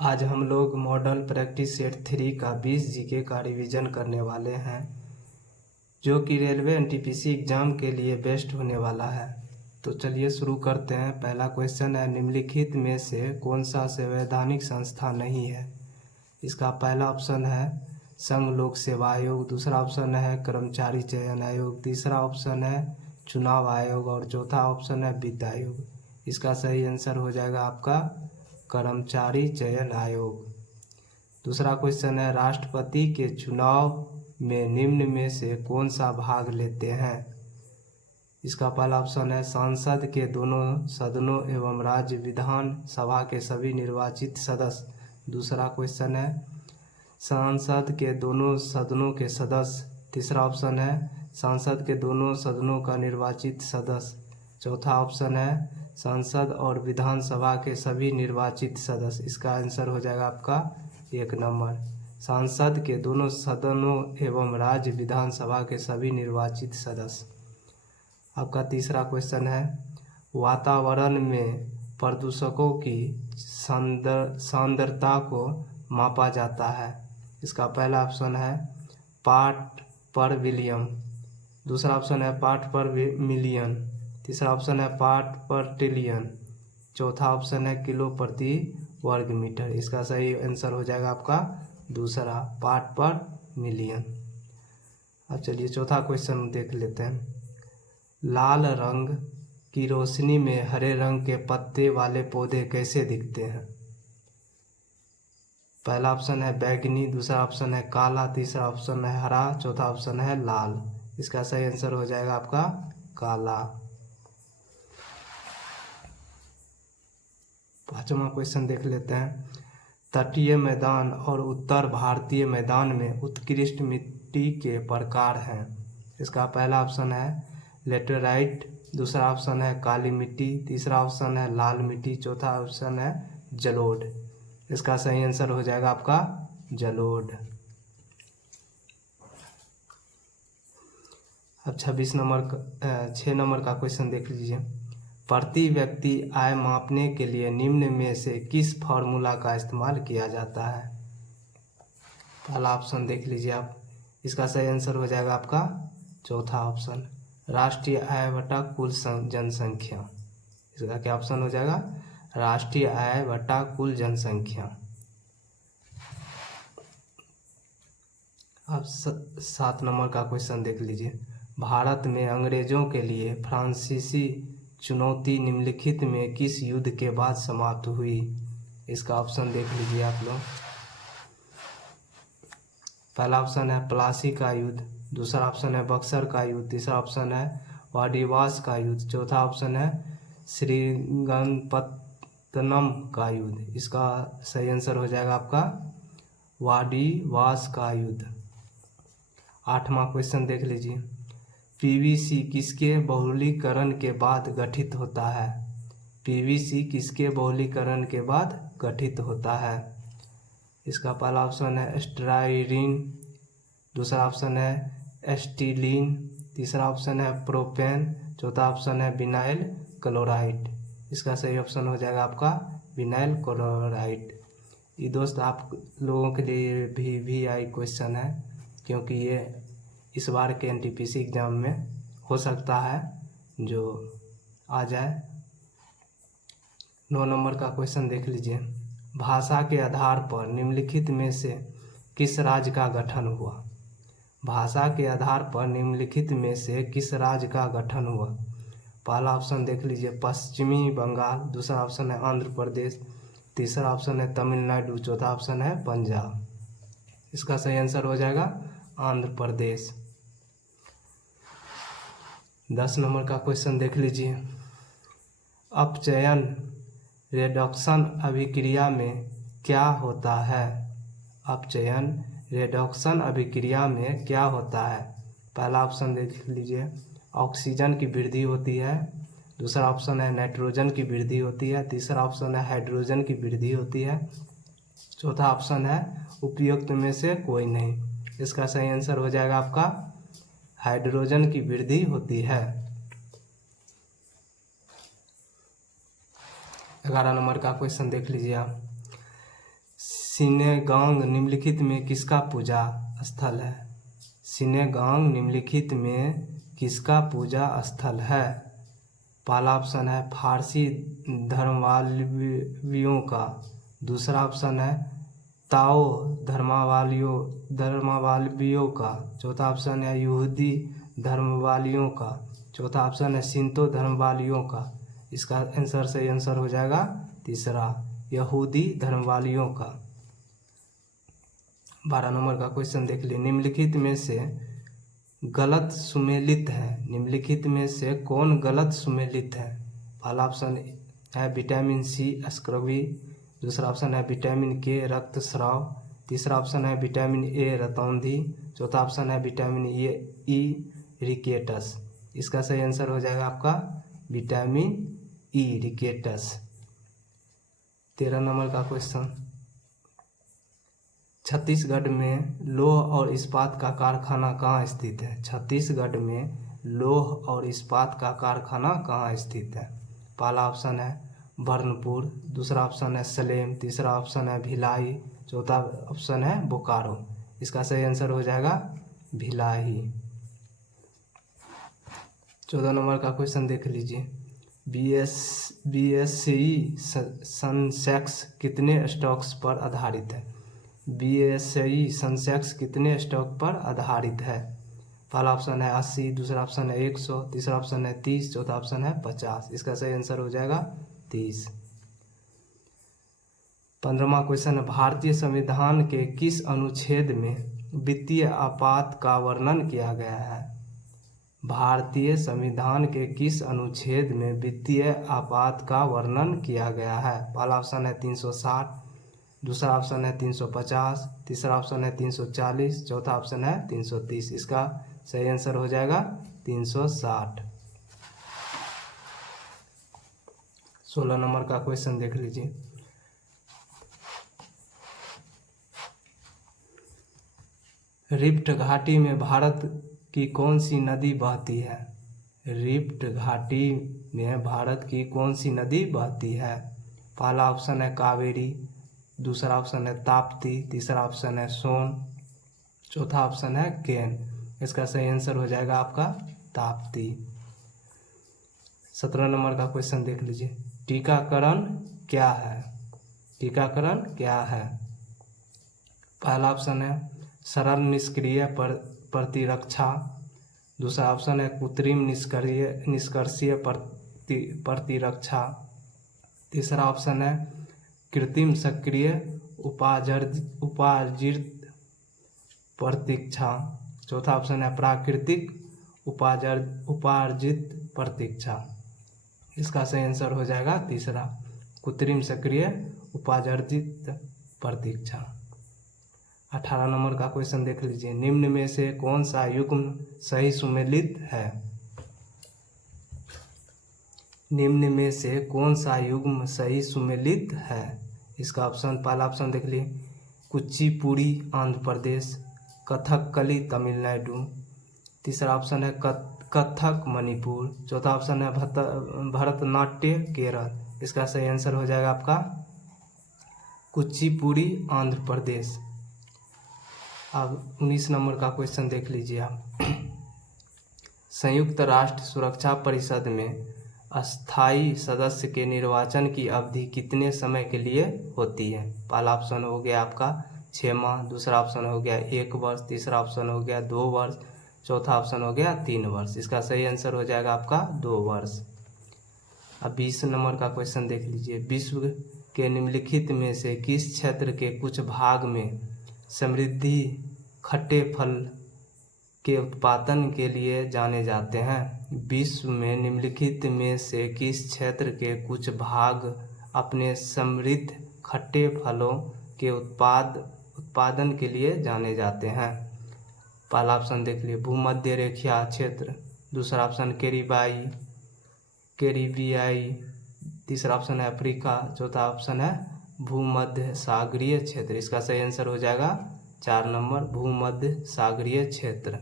आज हम लोग मॉडल प्रैक्टिस सेट 3 का 20 जीके का रिवीजन करने वाले हैं, जो कि रेलवे एनटीपीसी एग्ज़ाम के लिए बेस्ट होने वाला है। तो चलिए शुरू करते हैं। पहला क्वेश्चन है, निम्नलिखित में से कौन सा संवैधानिक संस्था नहीं है। इसका पहला ऑप्शन है संघ लोक सेवा आयोग, दूसरा ऑप्शन है कर्मचारी चयन आयोग, तीसरा ऑप्शन है चुनाव आयोग और चौथा ऑप्शन है वित्त आयोग। इसका सही आंसर हो जाएगा आपका कर्मचारी चयन आयोग। दूसरा क्वेश्चन है, राष्ट्रपति के चुनाव में निम्न में से कौन सा भाग लेते हैं। इसका पहला ऑप्शन है संसद के दोनों सदनों एवं राज्य विधान सभा के सभी निर्वाचित सदस्य। दूसरा क्वेश्चन है संसद के दोनों सदनों के सदस्य। तीसरा ऑप्शन है संसद के दोनों सदनों का निर्वाचित सदस्य। चौथा ऑप्शन है संसद और विधानसभा के सभी निर्वाचित सदस्य। इसका आंसर हो जाएगा आपका 1 नंबर, संसद के दोनों सदनों एवं राज्य विधानसभा के सभी निर्वाचित सदस्य। आपका तीसरा क्वेश्चन है, वातावरण में प्रदूषकों की सांद्रता को मापा जाता है। इसका पहला ऑप्शन है पार्ट पर विलियम, दूसरा ऑप्शन है पार्ट पर मिलियन, तीसरा ऑप्शन है पार्ट पर ट्रिलियन, चौथा ऑप्शन है किलो प्रति वर्ग मीटर। इसका सही आंसर हो जाएगा आपका दूसरा, पार्ट पर मिलियन। अब चलिए चौथा क्वेश्चन देख लेते हैं। लाल रंग की रोशनी में हरे रंग के पत्ते वाले पौधे कैसे दिखते हैं। पहला ऑप्शन है बैगनी, दूसरा ऑप्शन है काला, तीसरा ऑप्शन है हरा, चौथा ऑप्शन है लाल। इसका सही आंसर हो जाएगा आपका काला। पांचवा क्वेश्चन देख लेते हैं। तटीय मैदान और उत्तर भारतीय मैदान में उत्कृष्ट मिट्टी के प्रकार हैं। इसका पहला ऑप्शन है लेटेराइट, दूसरा ऑप्शन है काली मिट्टी, तीसरा ऑप्शन है लाल मिट्टी, चौथा ऑप्शन है जलोढ़। इसका सही आंसर हो जाएगा आपका जलोढ़। अब 6 नंबर का क्वेश्चन देख लीजिए। प्रति व्यक्ति आय मापने के लिए निम्न में से किस फॉर्मूला का इस्तेमाल किया जाता है। पहला ऑप्शन देख लीजिए आप, इसका सही आंसर हो जाएगा आपका चौथा ऑप्शन, राष्ट्रीय आय बटा कुल जनसंख्या। इसका क्या ऑप्शन हो जाएगा, राष्ट्रीय आय बटा कुल जनसंख्या। अब 7 नंबर का क्वेश्चन देख लीजिए। भारत में अंग्रेजों के लिए फ्रांसीसी चुनौती निम्नलिखित में किस युद्ध के बाद समाप्त हुई। इसका ऑप्शन देख लीजिए आप लोग। पहला ऑप्शन है प्लासी का युद्ध, दूसरा ऑप्शन है बक्सर का युद्ध, तीसरा ऑप्शन है वाडिवास का युद्ध, चौथा ऑप्शन है श्रीरंगपत्तनम का युद्ध। इसका सही आंसर हो जाएगा आपका वाडिवास का युद्ध। 8वां क्वेश्चन देख लीजिए। पीवीसी किसके बहुलीकरण के बाद गठित होता है। पीवीसी किसके बहुलीकरण के बाद गठित होता है। इसका पहला ऑप्शन है स्टाइरीन, दूसरा ऑप्शन है एस्टिलीन, तीसरा ऑप्शन है प्रोपेन, चौथा ऑप्शन है विनाइल क्लोराइड। इसका सही ऑप्शन हो जाएगा आपका विनाइल क्लोराइड। ये दोस्त आप लोगों के लिए भी VI क्वेश्चन है, क्योंकि ये इस बार के एनटीपीसी एग्ज़ाम में हो सकता है जो आ जाए। 9 नंबर का क्वेश्चन देख लीजिए। भाषा के आधार पर निम्नलिखित में से किस राज्य का गठन हुआ। भाषा के आधार पर निम्नलिखित में से किस राज्य का गठन हुआ। पहला ऑप्शन देख लीजिए पश्चिमी बंगाल, दूसरा ऑप्शन है आंध्र प्रदेश, तीसरा ऑप्शन है तमिलनाडु, चौथा ऑप्शन है पंजाब। इसका सही आंसर हो जाएगा आंध्र प्रदेश। 10 नंबर का क्वेश्चन देख लीजिए। अपचयन रेडक्शन अभिक्रिया में क्या होता है। अपचयन रेडक्शन अभिक्रिया में क्या होता है। पहला ऑप्शन देख लीजिए ऑक्सीजन की वृद्धि होती है, दूसरा ऑप्शन है नाइट्रोजन की वृद्धि होती है, तीसरा ऑप्शन है हाइड्रोजन की वृद्धि होती है, चौथा ऑप्शन है उपयुक्त में से कोई नहीं। इसका सही आंसर हो जाएगा आपका हाइड्रोजन की वृद्धि होती है। 11 नंबर का क्वेश्चन देख लीजिए आप। सिनेगांग निम्नलिखित में किसका पूजा स्थल है? सिनेगांग निम्नलिखित में किसका पूजा स्थल है? पहला ऑप्शन है फारसी धर्मावलंबियों का, दूसरा ऑप्शन है ताओ धर्मावलंबियों का, चौथा ऑप्शन है यहूदी धर्मावलंबियों का, चौथा ऑप्शन है शिंतो धर्मावलंबियों का। इसका आंसर सही आंसर हो जाएगा तीसरा, यहूदी धर्मावलंबियों का। 12 नंबर का क्वेश्चन देख लिए, निम्नलिखित में से गलत सुमेलित है, निम्नलिखित में से कौन गलत सुमेलित है? पहला ऑप्शन है विटामिन सी स्क्रबी, दूसरा ऑप्शन है विटामिन के रक्तस्राव, तीसरा ऑप्शन है विटामिन ए रतौंधी, चौथा ऑप्शन है विटामिन ई रिकेटस। इसका सही आंसर हो जाएगा आपका विटामिन ई रिकेटस। 13 नंबर का क्वेश्चन, छत्तीसगढ़ में लौह और इस्पात का कारखाना कहाँ स्थित है? छत्तीसगढ़ में लौह और इस्पात का कारखाना कहाँ स्थित है? पहला ऑप्शन है बर्नपुर, दूसरा ऑप्शन है सलेम, तीसरा ऑप्शन है भिलाई, चौथा ऑप्शन है बोकारो। इसका सही आंसर हो जाएगा भिलाई। 14 नंबर का क्वेश्चन देख लीजिए, बीएसई सेंसेक्स कितने स्टॉक्स पर आधारित है? बीएसई सेंसेक्स कितने स्टॉक पर आधारित है? पहला ऑप्शन है 80, दूसरा ऑप्शन है 100, तीसरा ऑप्शन है 30, चौथा ऑप्शन है 50। इसका सही आंसर हो जाएगा 30। 15वां क्वेश्चन है, भारतीय संविधान के किस अनुच्छेद में वित्तीय आपात का वर्णन किया गया है? भारतीय संविधान के किस अनुच्छेद में वित्तीय आपात का वर्णन किया गया है? पहला ऑप्शन है 360, दूसरा ऑप्शन है 350, तीसरा ऑप्शन है 340, चौथा ऑप्शन है 330। इसका सही आंसर हो जाएगा 360। 16 नंबर का क्वेश्चन देख लीजिए, रिफ्ट घाटी में भारत की कौन सी नदी बहती है? रिफ्ट घाटी में भारत की कौन सी नदी बहती है? पहला ऑप्शन है कावेरी, दूसरा ऑप्शन है ताप्ती, तीसरा ऑप्शन है सोन, चौथा ऑप्शन है केन। इसका सही आंसर हो जाएगा आपका ताप्ती। 17 नंबर का क्वेश्चन देख लीजिए, टीकाकरण क्या है? टीकाकरण क्या है? पहला ऑप्शन है सरल निष्क्रिय प्रतिरक्षा, दूसरा ऑप्शन है कृत्रिम निष्कर्षीय प्रतिरक्षा, तीसरा ऑप्शन है कृत्रिम सक्रिय उपार्जित प्रतीक्षा, चौथा ऑप्शन है प्राकृतिक उपार्जित प्रतीक्षा। इसका सही आंसर हो जाएगा तीसरा, कृत्रिम सक्रिय उपार्जित प्रतीक्षा। 18 नंबर का क्वेश्चन देख लीजिए, निम्न में से कौन सा युग्म सही सुमेलित है? निम्न में से कौन सा युग्म सही सुमेलित है? इसका ऑप्शन, पहला ऑप्शन देख लीजिए, कुचिपुड़ी आंध्र प्रदेश, कथकली तमिलनाडु, तीसरा ऑप्शन है कथक मणिपुर, चौथा ऑप्शन है भरतनाट्यम केरल। इसका सही आंसर हो जाएगा आपका कुचिपुड़ी आंध्र प्रदेश। अब 19 नंबर का क्वेश्चन देख लीजिए आप, संयुक्त राष्ट्र सुरक्षा परिषद में अस्थायी सदस्य के निर्वाचन की अवधि कितने समय के लिए होती है? पहला ऑप्शन हो गया आपका 6 माह, दूसरा ऑप्शन हो गया 1 वर्ष, तीसरा ऑप्शन हो गया 2 वर्ष, चौथा ऑप्शन हो गया 3 वर्ष। इसका सही आंसर हो जाएगा आपका 2 वर्ष। अब 20 नंबर का क्वेश्चन देख लीजिए, विश्व के निम्नलिखित में से किस क्षेत्र के कुछ भाग में समृद्धि खट्टे फल के उत्पादन के लिए जाने जाते हैं? विश्व में निम्नलिखित में से किस क्षेत्र के कुछ भाग अपने समृद्ध खट्टे फलों के उत्पादन के लिए जाने जाते हैं? पहला ऑप्शन देख लिए भूमध्य रेखीय क्षेत्र, दूसरा ऑप्शन कैरिबियाई, तीसरा ऑप्शन है अफ्रीका, चौथा ऑप्शन है भूमध्य सागरीय क्षेत्र। इसका सही आंसर हो जाएगा 4 नंबर भूमध्य सागरीय क्षेत्र।